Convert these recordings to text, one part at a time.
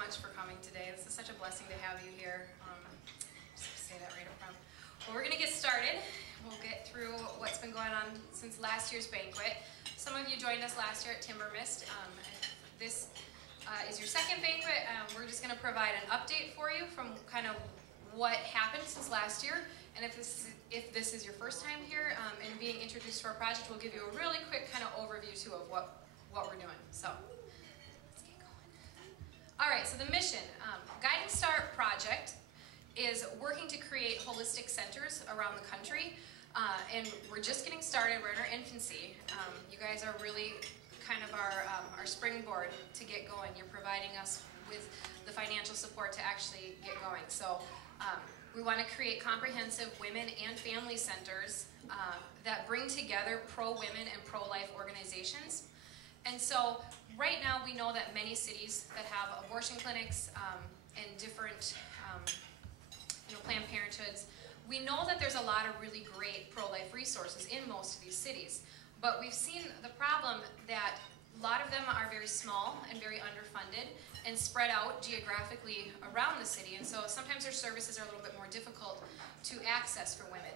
much for coming today. This is such a blessing to have you here. Just say that right up front. Well, we're going to get started. We'll get through what's been going on since last year's banquet. Some of you joined us last year at Timber Mist. This is your second banquet. We're just going to provide an update for you from kind of what happened since last year. And if this is your first time here and being introduced to our project, we'll give you a really quick kind of overview too of what we're doing. So let's get going. All right, so the mission. Guiding Star Project is working to create holistic centers around the country. And we're just getting started. We're in our infancy. You guys are really kind of our springboard to get going. You're providing us with the financial support to actually get going. So we want to create comprehensive women and family centers that bring together pro-women and pro-life organizations. And so right now we know that many cities that have abortion clinics and different Planned Parenthoods, we know that there's a lot of really great pro-life resources in most of these cities. But we've seen the problem that a lot of them are very small and very underfunded and spread out geographically around the city. And so sometimes their services are a little bit more difficult to access for women.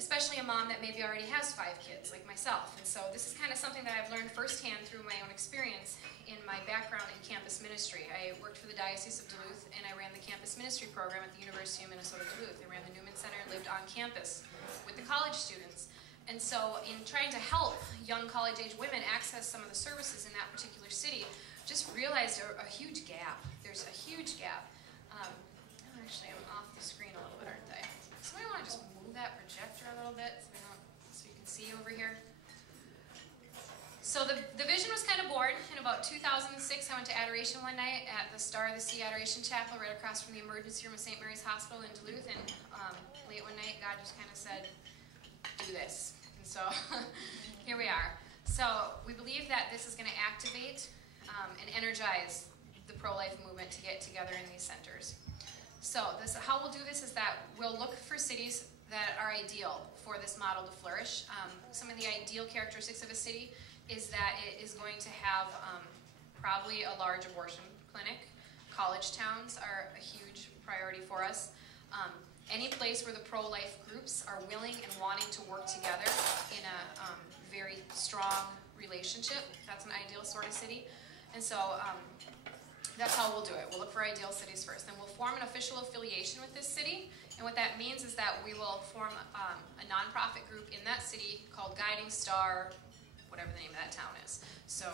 Especially a mom that maybe already has 5 kids, like myself. And so this is kind of something that I've learned firsthand through my own experience in my background in campus ministry. I worked for the Diocese of Duluth, and I ran the campus ministry program at the University of Minnesota Duluth. I ran the Newman Center and lived on campus with the college students. And so in trying to help young college-age women access some of the services in that particular city, just realized a huge gap. There's a huge gap. Actually, I'm off the screen a little bit, aren't I? Somebody want to just move that projector a little bit so you can see over here? So the vision was kind of born in about 2006. I went to adoration one night at the Star of the Sea Adoration Chapel right across from the emergency room of St. Mary's Hospital in Duluth. And late one night, God just kind of said, do this. And so here we are. So we believe that this is going to activate and energize the pro-life movement to get together in these centers. So how we'll do this is that we'll look for cities that are ideal for this model to flourish. Some of the ideal characteristics of a city is that it is going to have probably a large abortion clinic. College towns are a huge priority for us. Any place where the pro-life groups are willing and wanting to work together in a very strong relationship, that's an ideal sort of city. And so that's how we'll do it. We'll look for ideal cities first. Then we'll form an official affiliation with this city. And what that means is that we will form a nonprofit group in that city called Guiding Star, whatever the name of that town is. So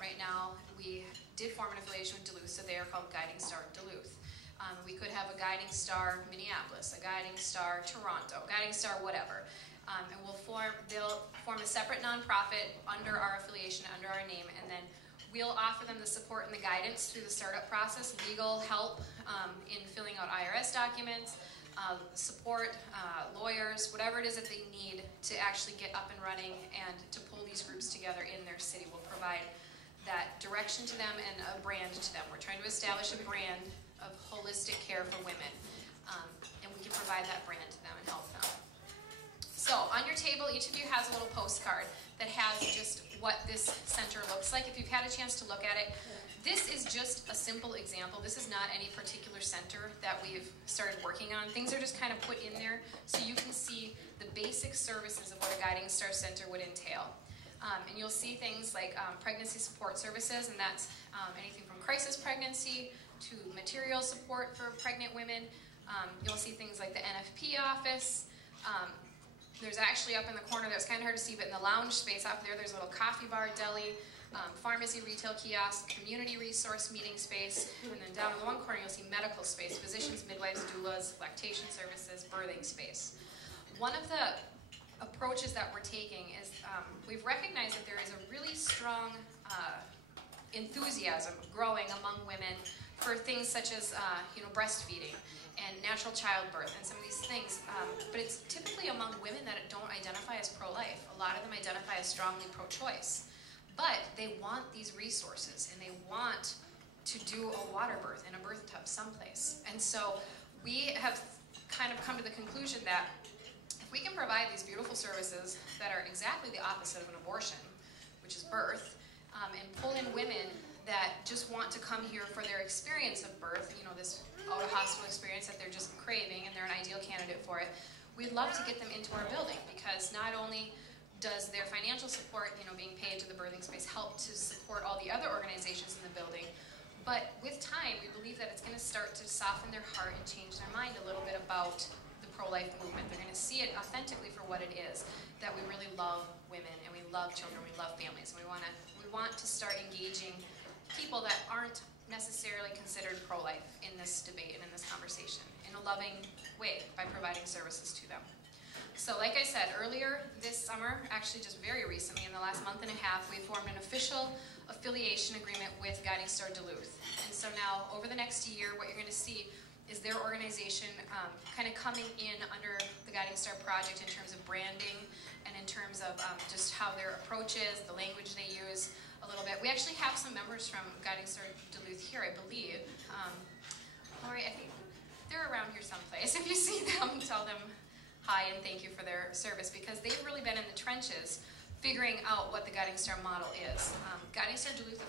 right now we did form an affiliation with Duluth, so they are called Guiding Star Duluth. We could have a Guiding Star Minneapolis, a Guiding Star Toronto, Guiding Star whatever. And they'll form a separate nonprofit under our affiliation, under our name, and then we'll offer them the support and the guidance through the startup process, legal help in filling out IRS documents, support, lawyers, whatever it is that they need to actually get up and running and to pull these groups together in their city. We'll provide that direction to them and a brand to them. We're trying to establish a brand of holistic care for women, and we can provide that brand to them and help them. So on your table, each of you has a little postcard that has just what this center looks like. If you've had a chance to look at it, this is just a simple example. This is not any particular center that we've started working on. Things are just kind of put in there so you can see the basic services of what a Guiding Star Center would entail. And you'll see things like pregnancy support services, and that's anything from crisis pregnancy to material support for pregnant women. You'll see things like the NFP office. There's actually up in the corner, that's kind of hard to see, but in the lounge space up there, there's a little coffee bar, deli, pharmacy, retail kiosk, community resource meeting space, and then down in the one corner you'll see medical space, physicians, midwives, doulas, lactation services, birthing space. One of the approaches that we're taking is we've recognized that there is a really strong enthusiasm growing among women for things such as breastfeeding and natural childbirth and some of these things, but it's typically among women that don't identify as pro-life. A lot of them identify as strongly pro-choice, but they want these resources and they want to do a water birth in a birth tub someplace. And so we have kind of come to the conclusion that if we can provide these beautiful services that are exactly the opposite of an abortion, which is birth, and pull in women that just want to come here for their experience of birth, you know, this out-of-hospital experience that they're just craving and they're an ideal candidate for it, we'd love to get them into our building, because not only does their financial support, you know, being paid to the birthing space help to support all the other organizations in the building, but with time, we believe that it's going to start to soften their heart and change their mind a little bit about the pro-life movement. They're going to see it authentically for what it is, that we really love women and we love children, we love families, and we want to start engaging people that aren't necessarily considered pro-life in this debate and in this conversation in a loving way by providing services to them. So like I said earlier this summer, actually just very recently in the last month and a half, we formed an official affiliation agreement with Guiding Star Duluth. And so now over the next year, what you're going to see is their organization kind of coming in under the Guiding Star project in terms of branding and in terms of just how their approach is, the language they use a little bit. We actually have some members from Guiding Star Duluth here, I believe. Lori, I think they're around here someplace. If you see them, tell them hi and thank you for their service, because they've really been in the trenches figuring out what the Guiding Star model is. Guiding Star Duluth,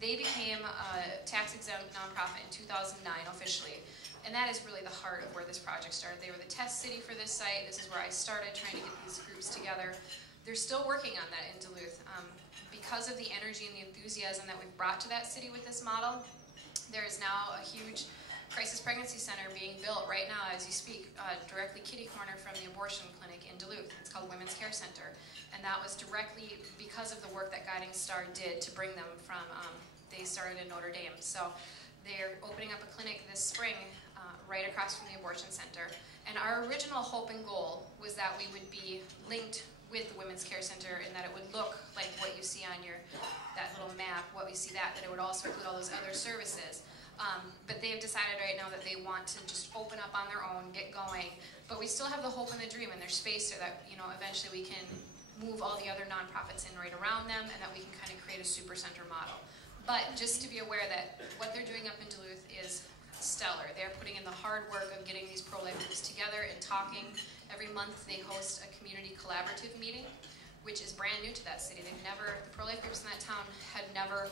they became a tax-exempt nonprofit in 2009 officially, and that is really the heart of where this project started. They were the test city for this site. This is where I started trying to get these groups together. They're still working on that in Duluth. Because of the energy and the enthusiasm that we've brought to that city with this model, there is now a huge crisis pregnancy center being built right now as you speak, directly kitty corner from the abortion clinic in Duluth. It's called Women's Care Center, and that was directly because of the work that Guiding Star did to bring them from, they started in Notre Dame. So they're opening up a clinic this spring right across from the abortion center. And our original hope and goal was that we would be linked with the Women's Care Center, and that it would look like what you see on that little map, what we see that it would also include all those other services. But they have decided right now that they want to just open up on their own, get going. But we still have the hope and the dream, and there's space so that, you know, eventually we can move all the other nonprofits in right around them, and that we can kind of create a super center model. But just to be aware that what they're doing up in Duluth is stellar. They're putting in the hard work of getting these pro-life groups together and talking. Every month they host a community collaborative meeting, which is brand new to that city. The pro-life groups in that town had never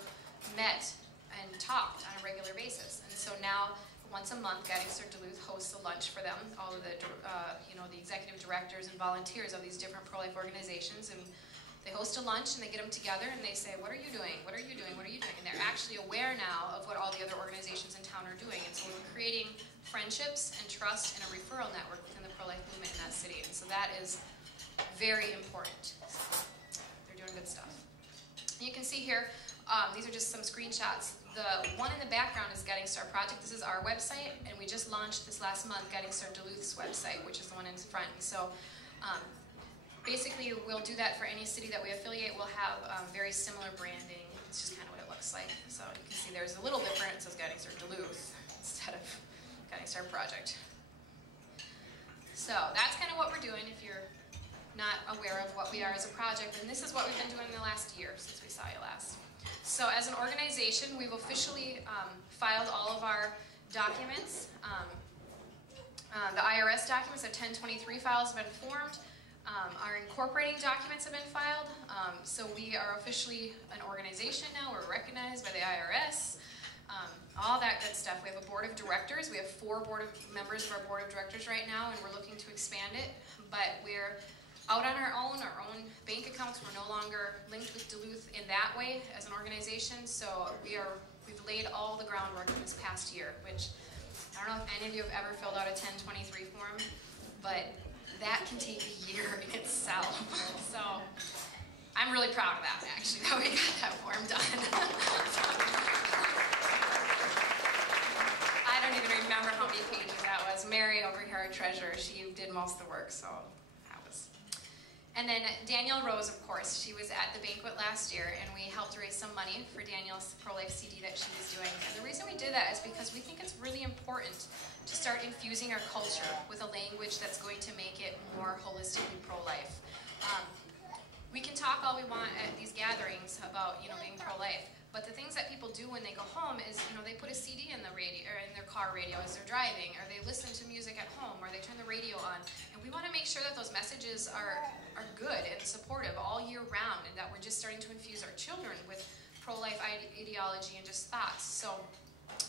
met and talked on a regular basis. And so now, once a month, Guiding Star Duluth hosts a lunch for them, all of the, you know, the executive directors and volunteers of these different pro-life organizations, and they host a lunch and they get them together and they say, what are you doing? What are you doing? What are you doing? And they're actually aware now of what all the other organizations in town are doing. And so we're creating friendships and trust and a referral network within the pro-life movement in that city. And so that is very important. So they're doing good stuff. You can see here, these are just some screenshots. The one in the background is Guiding Star Project. This is our website, and we just launched this last month Guiding Star Duluth's website, which is the one in front. And so basically, we'll do that for any city that we affiliate. We'll have very similar branding. It's just kind of what it looks like. So you can see there's a little different. It says Guiding Star Duluth instead of Guiding Star Project. So that's kind of what we're doing if you're not aware of what we are as a project. And this is what we've been doing in the last year since we saw you last. So as an organization, we've officially filed all of our documents. The IRS documents, the 1023 files have been formed. Our incorporating documents have been filed. So we are officially an organization now. We're recognized by the IRS. All that good stuff. We have a board of directors. We have 4 members of our board of directors right now, and we're looking to expand it. But we're out on our own bank accounts. We're no longer linked with Duluth in that way as an organization. So we've laid all the groundwork in this past year, which I don't know if any of you have ever filled out a 1023 form, but that can take a year in itself. So I'm really proud of that, actually, that we got that form done. I don't even remember how many pages that was. Mary over here, our treasurer, she did most of the work, so that was. And then Danielle Rose, of course, she was at the banquet last year, and we helped raise some money for Danielle's pro-life CD that she was doing. And the reason we did that is because we think it's really important to start infusing our culture with a language that's going to make it more holistically pro-life. We can talk all we want at these gatherings about, you know, being pro-life, but the things that people do when they go home is, you know, they put a CD in the radio or in their car radio as they're driving, or they listen to music at home, or they turn the radio on. And we want to make sure that those messages are good and supportive all year round, and that we're just starting to infuse our children with pro-life ideology and just thoughts. So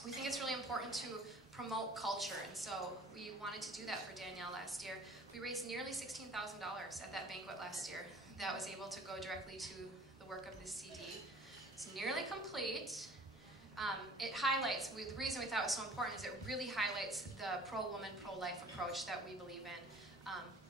we think it's really important to promote culture, and so we wanted to do that for Danielle last year. We raised nearly $16,000 at that banquet last year. That was able to go directly to the work of this CD. It's nearly complete. It highlights, the reason we thought it was so important is it really highlights the pro-woman, pro-life approach that we believe in.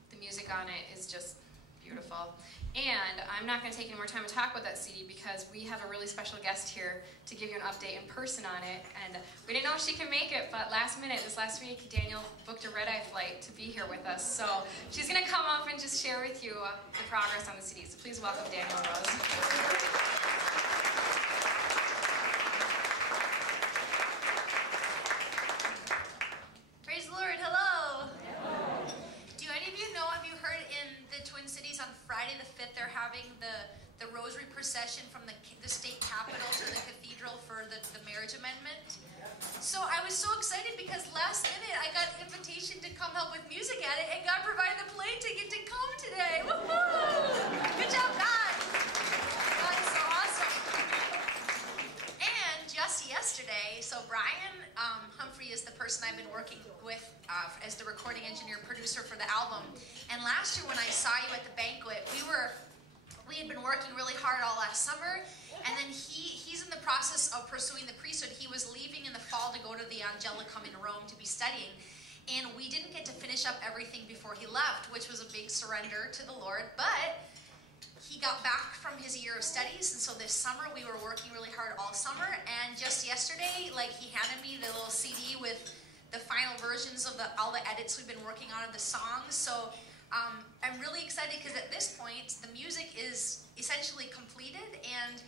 The music on it is just beautiful. And I'm not going to take any more time to talk about that CD because we have a really special guest here to give you an update in person on it. And we didn't know if she could make it, but last minute, this last week, Danielle booked a red-eye flight to be here with us. So she's going to come up and just share with you the progress on the CD. So please welcome Danielle Rose. Praise the Lord. Hello. Do any of you know, have you heard in the Twin Cities on Friday the 5th, they're having the rosary procession from the state capitol to the cathedral for the marriage amendment? So I was so excited because last minute I got an invitation to come help with music at it, and God provided the plane ticket to come today. Woohoo! Good job, God. God is so awesome. And just yesterday, so Brian Humphrey is the person I've been working with as the recording engineer producer for the album. And last year when I saw you at the banquet, we had been working really hard all last summer, and then he's in the process of pursuing the priesthood. He was leaving in the fall to go to the Angelicum in Rome to be studying, and we didn't get to finish up everything before he left, which was a big surrender to the Lord, but he got back from his year of studies, and so this summer we were working really hard all summer, and just yesterday, like, he handed me the little CD with the final versions of all the edits we've been working on of the songs. So I'm really excited because at this point the music is essentially completed, and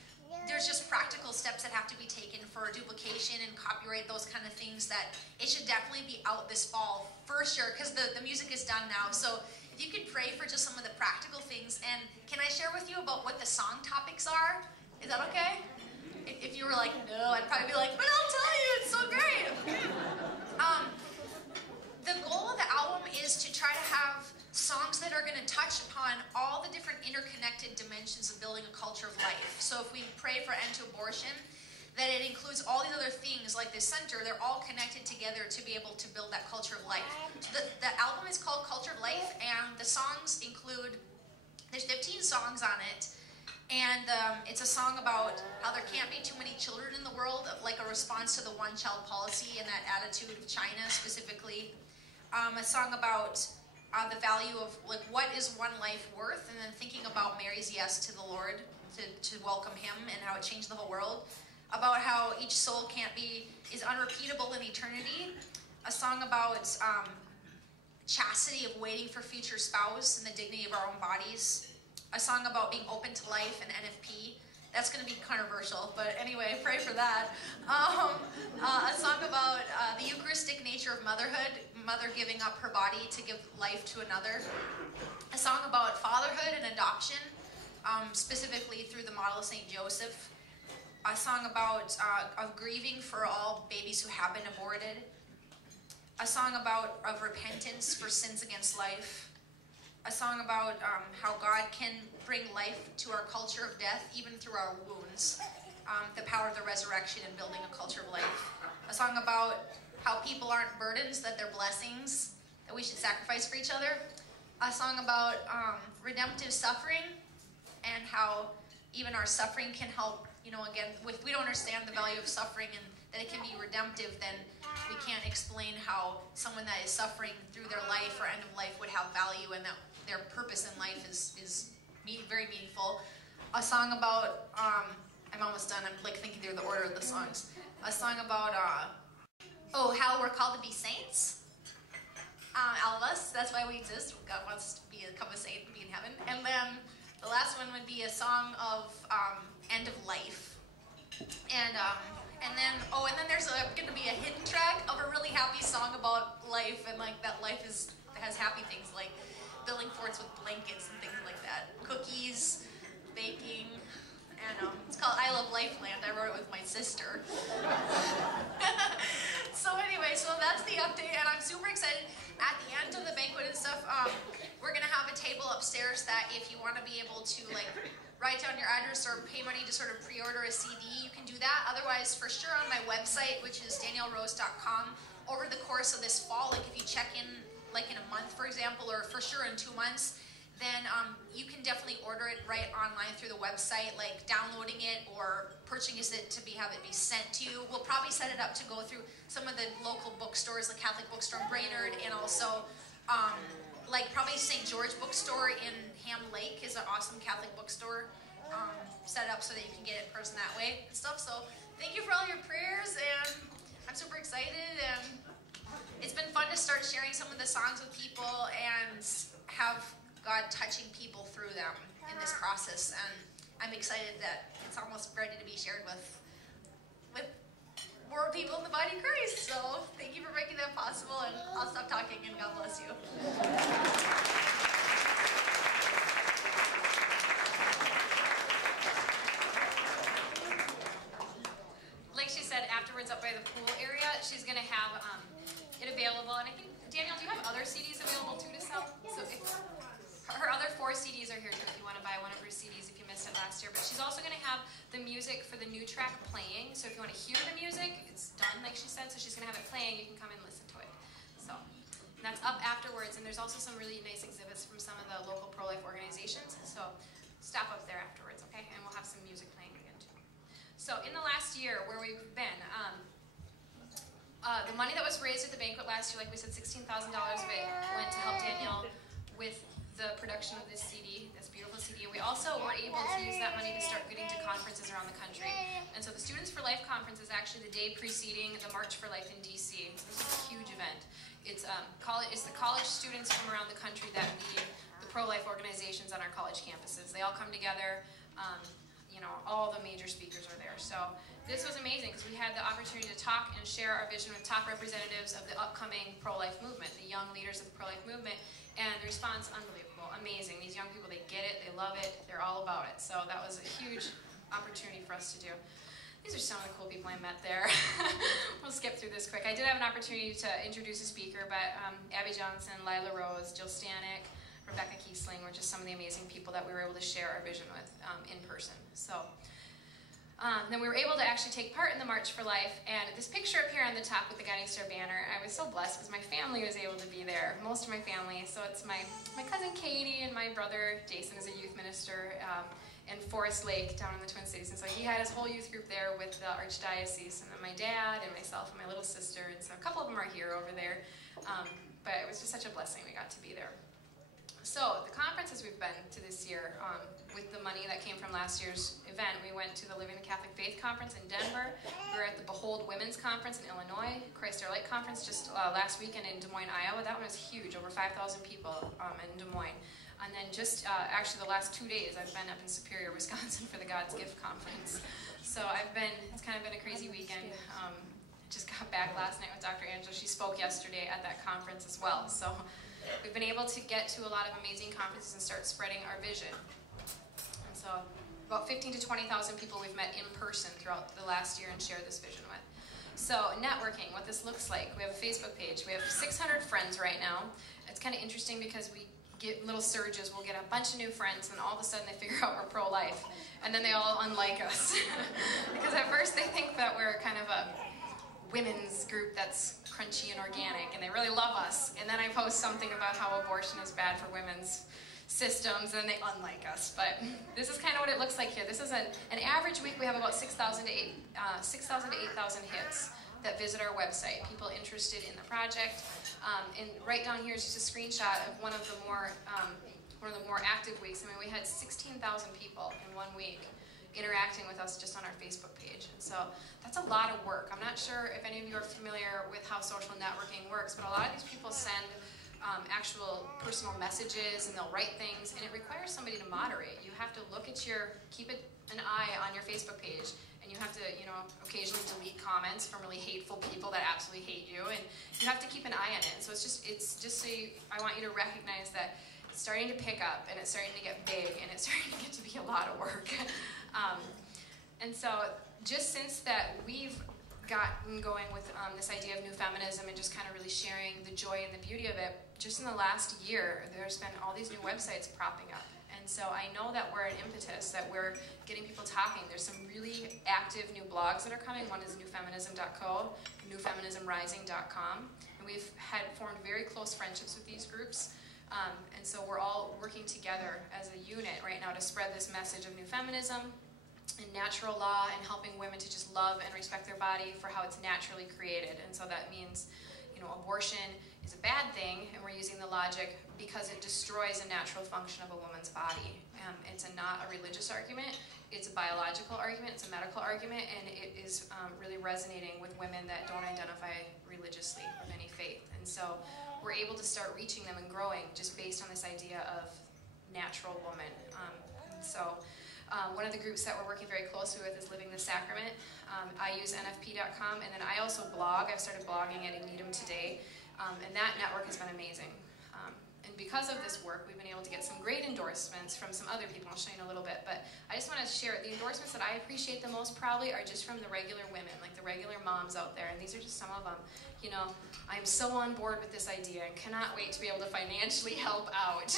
there's just practical steps that have to be taken for duplication and copyright, those kind of things, that it should definitely be out this fall for sure, because the music is done now. So if you could pray for just some of the practical things. And can I share with you about what the song topics are? Is that okay? If you were like, no, I'd probably be like, but I'll tell you, it's so great. The goal of the album is to try to have songs that are going to touch upon all the different interconnected dimensions of building a culture of life. So if we pray for end to abortion, that it includes all these other things like this center, they're all connected together to be able to build that culture of life. So the album is called Culture of Life, and the songs include, there's 15 songs on it, and it's a song about how there can't be too many children in the world, like a response to the one-child policy and that attitude of China specifically. A song about the value of, like, what is one life worth, and then thinking about Mary's yes to the Lord, to welcome him, and how it changed the whole world. About how each soul is unrepeatable in eternity. A song about chastity of waiting for future spouse and the dignity of our own bodies. A song about being open to life and NFP. That's going to be controversial, but anyway, pray for that. A song about the Eucharistic nature of motherhood, mother giving up her body to give life to another. A song about fatherhood and adoption, specifically through the model of St. Joseph. A song about of grieving for all babies who have been aborted. A song of repentance for sins against life. A song about how God can bring life to our culture of death, even through our wounds. The power of the resurrection and building a culture of life. A song about how people aren't burdens, that they're blessings, that we should sacrifice for each other. A song about redemptive suffering, and how even our suffering can help. You know, again, if we don't understand the value of suffering and that it can be redemptive, then we can't explain how someone that is suffering through their life or end of life would have value, and that their purpose in life is very meaningful. A song about, I'm almost done, I'm like thinking through the order of the songs. A song about, how we're called to be saints. All of us, that's why we exist. God wants us to become a saint and be in heaven. And then the last one would be a song of end of life. And then there's going to be a hidden track of a really happy song about life, and like that life has happy things like building forts with blankets and things like that, cookies, baking, and it's called I Love Lifeland. I wrote it with my sister. So anyway, so that's the update, and I'm super excited. At the end of the banquet and stuff, we're gonna have a table upstairs that if you want to be able to like write down your address or pay money to sort of pre-order a CD, you can do that. Otherwise, for sure on my website, which is daniellerose.com, over the course of this fall, like if you check in like in a month, for example, or for sure in 2 months, then you can definitely order it right online through the website, like downloading it or purchasing it to have it be sent to you. We'll probably set it up to go through some of the local bookstores, like Catholic Bookstore in Brainerd, and also like probably St. George Bookstore in Ham Lake is an awesome Catholic bookstore. Set it up so that you can get it in person that way and stuff. So thank you for all your prayers, and I'm super excited, and it's been fun to start sharing some of the songs with people and have God touching people through them in this process, and I'm excited that it's almost ready to be shared with more people in the body of Christ. So thank you for making that possible, and I'll stop talking, and God bless you. Like she said, afterwards up by the pool area, she's going to have it available, and I think, Daniel, do you have other CDs available too to sell? So if her other 4 CDs are here too if you want to buy one of her CDs if you missed it last year. But she's also going to have the music for the new track playing. So if you want to hear the music, it's done like she said. So she's going to have it playing. You can come and listen to it. So and that's up afterwards. And there's also some really nice exhibits from some of the local pro-life organizations. So stop up there afterwards, okay? And we'll have some music playing again too. So in the last year where we've been, the money that was raised at the banquet last year, like we said, $16,000 of it went to help Danielle with the production of this CD, this beautiful CD. We also were able to use that money to start getting to conferences around the country. And so the Students for Life conference is actually the day preceding the March for Life in DC. So this is a huge event. It's the college students from around the country that lead the pro-life organizations on our college campuses. They all come together. You know, all the major speakers are there. So this was amazing because we had the opportunity to talk and share our vision with top representatives of the upcoming pro-life movement, the young leaders of the pro-life movement. And the response, unbelievable, amazing. These young people, they get it, they love it, they're all about it. So that was a huge opportunity for us to do. These are some of the cool people I met there. We'll skip through this quick. I did have an opportunity to introduce a speaker, but Abby Johnson, Lila Rose, Jill Stanek, Rebecca Kiesling were just some of the amazing people that we were able to share our vision with in person. So then we were able to actually take part in the March for Life, and this picture up here on the top with the Guiding Star banner, I was so blessed because my family was able to be there, most of my family. So it's my cousin Katie and my brother Jason is a youth minister in Forest Lake down in the Twin Cities, and so he had his whole youth group there with the Archdiocese, and then my dad and myself and my little sister, and so a couple of them are here over there, but it was just such a blessing we got to be there. So the conferences we've been to this year, with the money that came from last year's event, we went to the Living the Catholic Faith Conference in Denver. We were at the Behold Women's Conference in Illinois, Christ Our Light Conference just last weekend in Des Moines, Iowa. That one was huge, over 5,000 people in Des Moines. And then just actually the last 2 days, I've been up in Superior, Wisconsin for the God's Gift Conference. So it's kind of been a crazy weekend. Just got back last night with Dr. Angela. She spoke yesterday at that conference as well. So we've been able to get to a lot of amazing conferences and start spreading our vision. And so about 15,000 to 20,000 people we've met in person throughout the last year and shared this vision with. So networking, what this looks like. We have a Facebook page. We have 600 friends right now. It's kind of interesting because we get little surges. We'll get a bunch of new friends, and all of a sudden they figure out we're pro-life. And then they all unlike us. Because at first they think that we're kind of a women's group that's crunchy and organic, and they really love us. And then I post something about how abortion is bad for women's systems, and they unlike us. But this is kind of what it looks like here. This is an average week. We have about 6,000 to 8,000 hits that visit our website, people interested in the project. And right down here is just a screenshot of one of the more active weeks. I mean, we had 16,000 people in 1 week interacting with us just on our Facebook page. And so that's a lot of work. I'm not sure if any of you are familiar with how social networking works, but a lot of these people send actual personal messages, and they'll write things, and it requires somebody to moderate. You have to keep an eye on your Facebook page, and you have to, occasionally delete comments from really hateful people that absolutely hate you, and you have to keep an eye on it. And so it's just so I want you to recognize that it's starting to pick up, and it's starting to get big, and it's starting to get to be a lot of work. And so just since that we've gotten going with this idea of new feminism and just kind of really sharing the joy and the beauty of it, just in the last year, there's been all these new websites propping up. And And so I know that we're an impetus, that we're getting people talking. There's some really active new blogs that are coming. One is newfeminism.co, newfeminismrising.com. And we've formed very close friendships with these groups. And so we're all working together as a unit right now to spread this message of new feminism and natural law and helping women to just love and respect their body for how it's naturally created. And so that means, you know, abortion is a bad thing, and we're using the logic because it destroys a natural function of a woman's body. It's not a religious argument, it's a biological argument, it's a medical argument, and it is really resonating with women that don't identify religiously with any faith. And so we're able to start reaching them and growing just based on this idea of natural woman. One of the groups that we're working very closely with is Living the Sacrament. I use nfp.com, and then I also blog. I've started blogging at Needham Today, and that network has been amazing. And because of this work, we've been able to get some great endorsements from some other people. I'll show you in a little bit, but I just want to share the endorsements that I appreciate the most probably are just from the regular women, like the regular moms out there, and these are just some of them. You know, I'm so on board with this idea and cannot wait to be able to financially help out.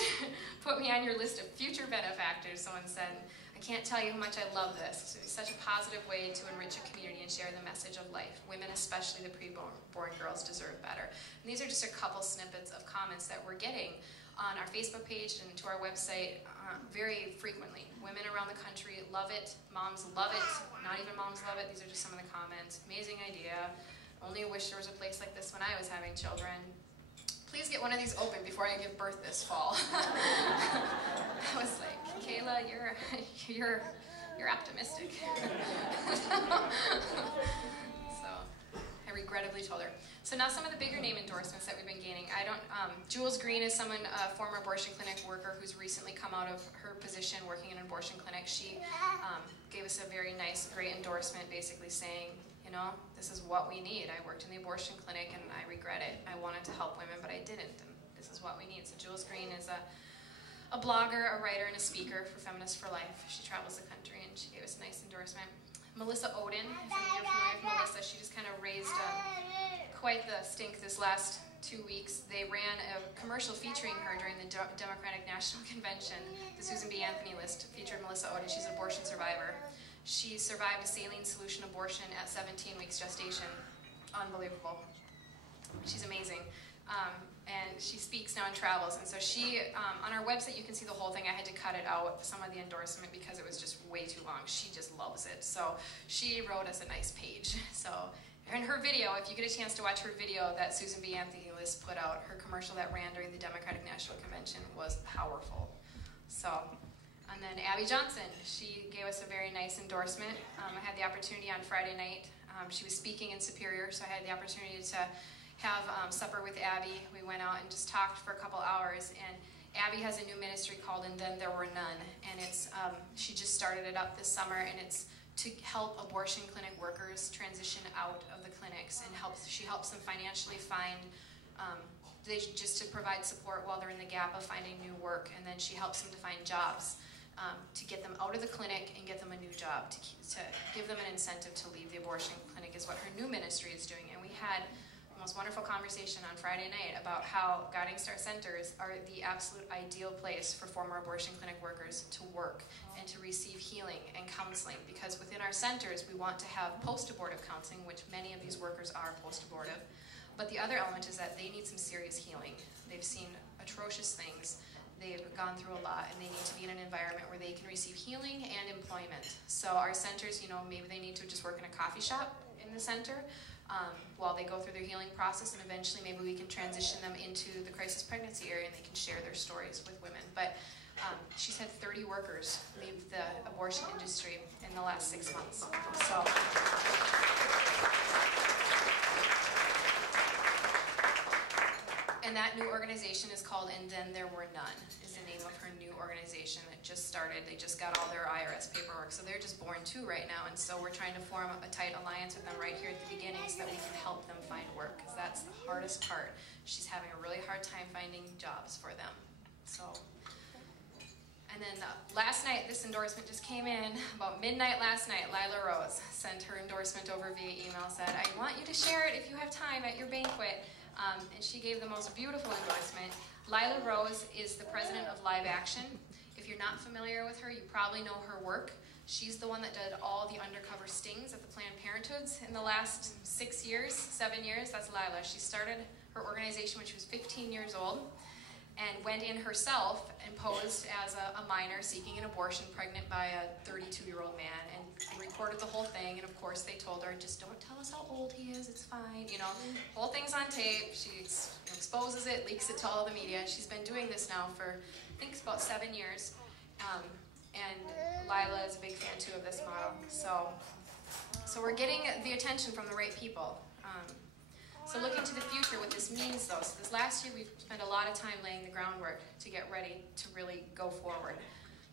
Put me on your list of future benefactors, someone said. I can't tell you how much I love this. It's such a positive way to enrich a community and share the message of life. Women, especially the preborn girls, deserve better. And these are just a couple snippets of comments that we're getting on our Facebook page and to our website very frequently. Women around the country love it. Moms love it. Not even moms love it. These are just some of the comments. Amazing idea. Only wish there was a place like this when I was having children. Please get one of these open before I give birth this fall. I was like, Kayla, you're optimistic. So I regrettably told her. So now some of the bigger name endorsements that we've been gaining. Jules Green is someone, a former abortion clinic worker who's recently come out of her position working in an abortion clinic. She gave us a very nice, great endorsement basically saying, you know, this is what we need. I worked in the abortion clinic and I regret it. I wanted to help women, but I didn't, and this is what we need. So Jules Green is a blogger, a writer, and a speaker for Feminists for Life. She travels the country and she gave us a nice endorsement. Melissa Oden, if you're familiar with Melissa, she just kind of raised quite the stink this last 2 weeks. They ran a commercial featuring her during the Democratic National Convention. The Susan B. Anthony list featured Melissa Oden. She's an abortion survivor. She survived a saline solution abortion at 17 weeks gestation. Unbelievable. She's amazing. And she speaks now and travels. And so she, on our website, you can see the whole thing. I had to cut it out, some of the endorsement, because it was just way too long. She just loves it. So she wrote us a nice page. So in her video, if you get a chance to watch her video that Susan B. Anthony List put out, her commercial that ran during the Democratic National Convention was powerful. So. And then Abby Johnson, she gave us a very nice endorsement. I had the opportunity on Friday night. She was speaking in Superior, so I had the opportunity to have supper with Abby. We went out and just talked for a couple hours. And Abby has a new ministry called And Then There Were None. And it's she just started it up this summer, and it's to help abortion clinic workers transition out of the clinics, and she helps them financially find just to provide support while they're in the gap of finding new work, and then she helps them to find jobs. To get them out of the clinic and get them a new job, to give them an incentive to leave the abortion clinic is what her new ministry is doing. And we had the most wonderful conversation on Friday night about how Guiding Star Centers are the absolute ideal place for former abortion clinic workers to work and to receive healing and counseling, because within our centers we want to have post-abortive counseling, which many of these workers are post-abortive. But the other element is that they need some serious healing. They've seen atrocious things. They've gone through a lot, and they need to be in an environment where they can receive healing and employment. So our centers, you know, maybe they need to just work in a coffee shop in the center while they go through their healing process, and eventually maybe we can transition them into the crisis pregnancy area and they can share their stories with women. But she's had 30 workers leave the abortion industry in the last 6 months. So. And that new organization is called And Then There Were None, is the name of her new organization that just started. They just got all their IRS paperwork, so they're just born too right now. And so we're trying to form a tight alliance with them right here at the beginning so that we can help them find work, because that's the hardest part. She's having a really hard time finding jobs for them. So. And then last night, this endorsement just came in. About midnight last night, Lila Rose sent her endorsement over via email, said, I want you to share it if you have time at your banquet. And she gave the most beautiful endorsement. Lila Rose is the president of Live Action. If If you're not familiar with her, you probably know her work. She's the one that did all the undercover stings at the Planned Parenthoods in the last 7 years. That's Leah. She started her organization when she was 15 years old and went in herself and posed as a minor seeking an abortion, pregnant by a 32-year-old man, and recorded the whole thing. And of course they told her, just don't tell us how old he is, it's fine. You know, whole thing's on tape. She exposes it, leaks it to all the media. She's been doing this now for, I think it's about 7 years. And Lila is a big fan too of this model. So we're getting the attention from the right people. So looking to the future, what this means though, so this last year we've spent a lot of time laying the groundwork to get ready to really go forward.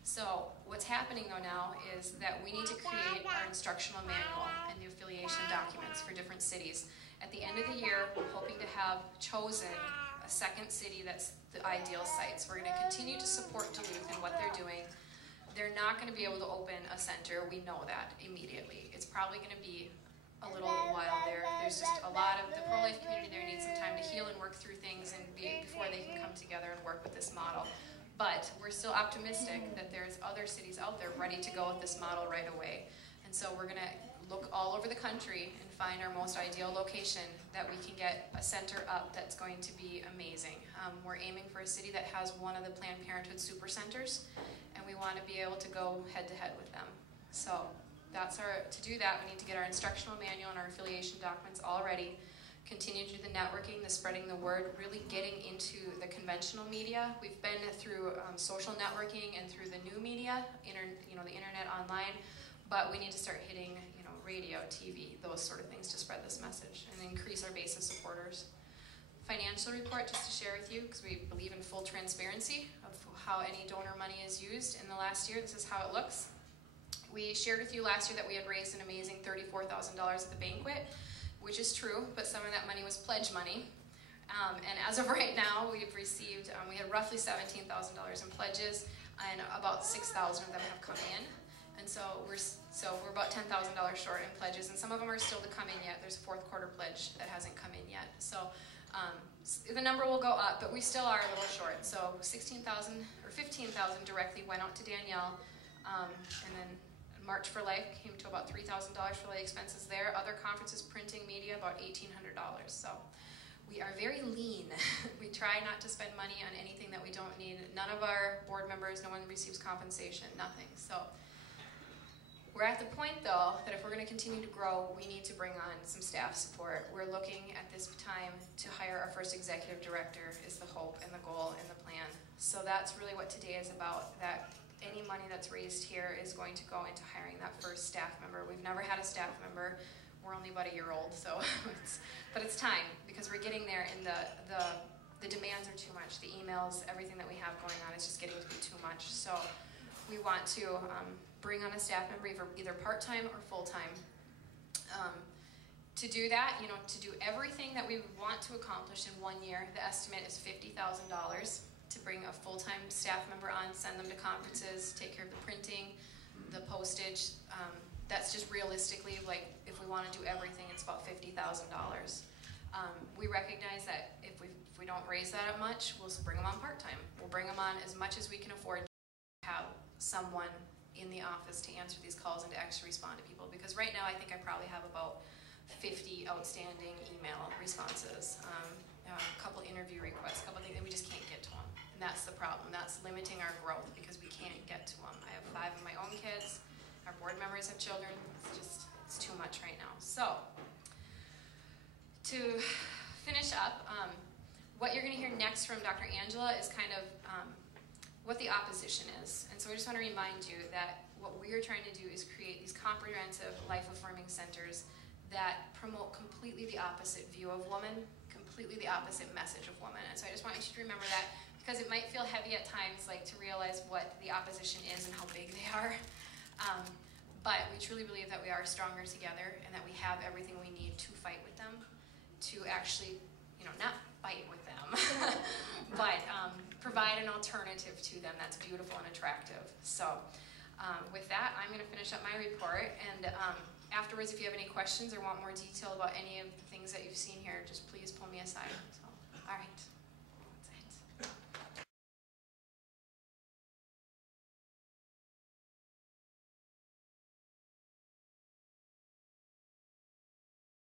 So what's happening though now is that we need to create our instructional manual and the affiliation documents for different cities. At the end of the year, we're hoping to have chosen a second city that's the ideal site. So we're going to continue to support Duluth and what they're doing. They're not going to be able to open a center, we know that immediately. It's probably going to be a little while there. There's just a lot of the pro-life community there needs some time to heal and work through things and before they can come together and work with this model. But we're still optimistic that there's other cities out there ready to go with this model right away. And so we're going to look all over the country and find our most ideal location that we can get a center up that's going to be amazing. We're aiming for a city that has one of the Planned Parenthood super centers, and we want to be able to go head-to-head with them. So to do that, we need to get our instructional manual and our affiliation documents all ready, continue to do the networking, the spreading the word, really getting into the conventional media. We've been through social networking and through the new media, the internet, online, but we need to start hitting radio, TV, those sort of things to spread this message and increase our base of supporters. Financial report, just to share with you, because we believe in full transparency of how any donor money is used in the last year. This is how it looks. We shared with you last year that we had raised an amazing $34,000 at the Banquet, which is true, but some of that money was pledge money. And as of right now, we've received, we had roughly $17,000 in pledges, and about 6,000 of them have come in. And so we're about $10,000 short in pledges, and some of them are still to come in yet. There's a fourth quarter pledge that hasn't come in yet. So the number will go up, but we still are a little short. So 16,000 or 15,000 directly went out to Danielle, and then March for Life came to about $3,000 for the expenses there. Other conferences, printing, media, about $1,800. So we are very lean. We try not to spend money on anything that we don't need. None of our board members, no one receives compensation, nothing. So we're at the point though that if we're going to continue to grow, we need to bring on some staff support. We're looking at this time to hire our first executive director is the hope and the goal and the plan. So that's really what today is about, that any money that's raised here is going to go into hiring that first staff member. We've never had a staff member. We're only about a year old, so but it's time because we're getting there, and the demands are too much. The emails, everything that we have going on is just getting to be too much. So we want to bring on a staff member, either part-time or full-time. To do that, to do everything that we want to accomplish in 1 year, the estimate is $50,000. To bring a full-time staff member on, send them to conferences, take care of the printing, the postage. That's just realistically, like, if we want to do everything, it's about $50,000. We recognize that if we don't raise that much, we'll bring them on part-time. We'll bring them on as much as we can afford to have someone in the office to answer these calls and to actually respond to people. Because right now, I think I probably have about 50 outstanding email responses, a couple interview requests, a couple things that we just can't get to them. And that's the problem. That's limiting our growth because we can't get to them. I have 5 of my own kids. Our board members have children. It's too much right now. So, to finish up, what you're going to hear next from Dr. Angela is kind of what the opposition is. And so I just want to remind you that what we are trying to do is create these comprehensive life-affirming centers that promote completely the opposite view of woman, completely the opposite message of woman. And so I just want you to remember that, because it might feel heavy at times, like to realize what the opposition is and how big they are. But we truly believe that we are stronger together and that we have everything we need to fight with them, to actually, not fight with them, but provide an alternative to them that's beautiful and attractive. So with that, I'm going to finish up my report, and afterwards, if you have any questions or want more detail about any of the things that you've seen here, just please pull me aside. So, all right.